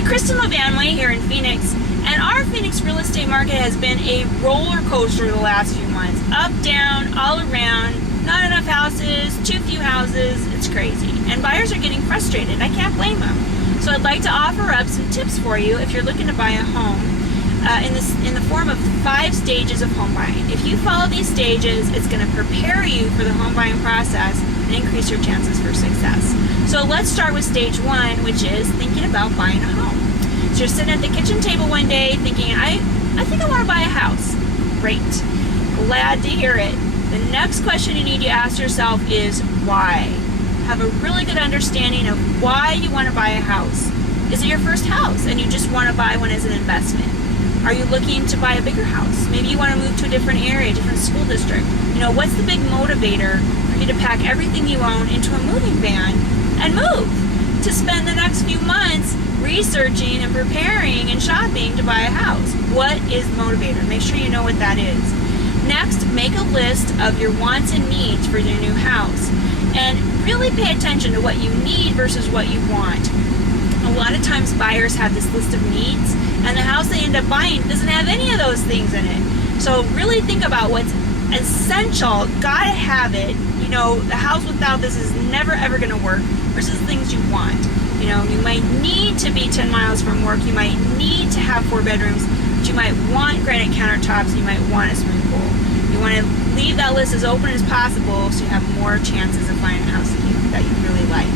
Hey, Kristen LeVanway here in Phoenix, and our Phoenix real estate market has been a roller coaster the last few months. Up, down, all around, not enough houses, too few houses, it's crazy. And buyers are getting frustrated. I can't blame them. So I'd like to offer up some tips for you if you're looking to buy a home in the form of 5 stages of home buying. If you follow these stages, it's going to prepare you for the home buying process and increase your chances for success. So let's start with stage 1, which is thinking about buying a home. So you're sitting at the kitchen table one day thinking, I think I want to buy a house. Great. Glad to hear it. The next question you need to ask yourself is why? Have a really good understanding of why you want to buy a house. Is it your first house and you just want to buy one as an investment? Are you looking to buy a bigger house? Maybe you want to move to a different area, different school district. What's the big motivator for you to pack everything you own into a moving van and move? To spend the next few months researching and preparing and shopping to buy a house. What is the motivator? Make sure you know what that is. Next, make a list of your wants and needs for your new house. And really pay attention to what you need versus what you want. A lot of times buyers have this list of needs, and the house they end up buying doesn't have any of those things in it. So really think about what's essential, gotta have it. The house without this is never ever gonna work, versus things you want. You might need to be 10 miles from work, you might need to have 4 bedrooms, but you might want granite countertops, you might want a swimming pool. You want to leave that list as open as possible so you have more chances of finding a house that you really like.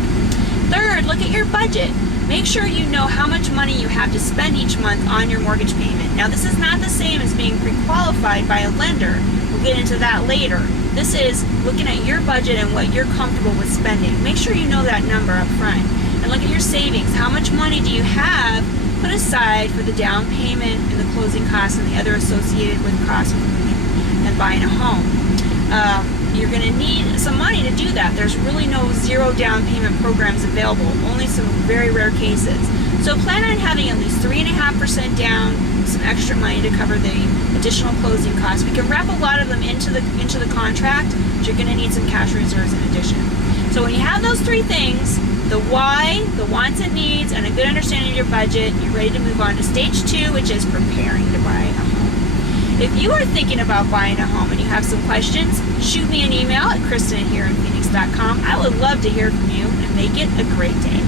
Third, look at your budget. Make sure you know how much money you have to spend each month on your mortgage payment. Now, this is not the same as being pre-qualified by a lender. We'll get into that later. This is looking at your budget and what you're comfortable with spending. Make sure you know that number up front. And look at your savings. How much money do you have put aside for the down payment and the closing costs and the other associated with costs of moving and buying a home? You're going to need some money to do that. There's really no zero down payment programs available, only some very rare cases. So plan on having at least 3.5% down, some extra money to cover the additional closing costs. We can wrap a lot of them into the contract, but you're going to need some cash reserves in addition. So when you have those 3 things, the why, the wants and needs, and a good understanding of your budget, you're ready to move on to stage 2, which is preparing to buy a home. If you are thinking about buying a home and you have some questions, shoot me an email at kristen@hereinphoenix.com. I would love to hear from you, and make it a great day.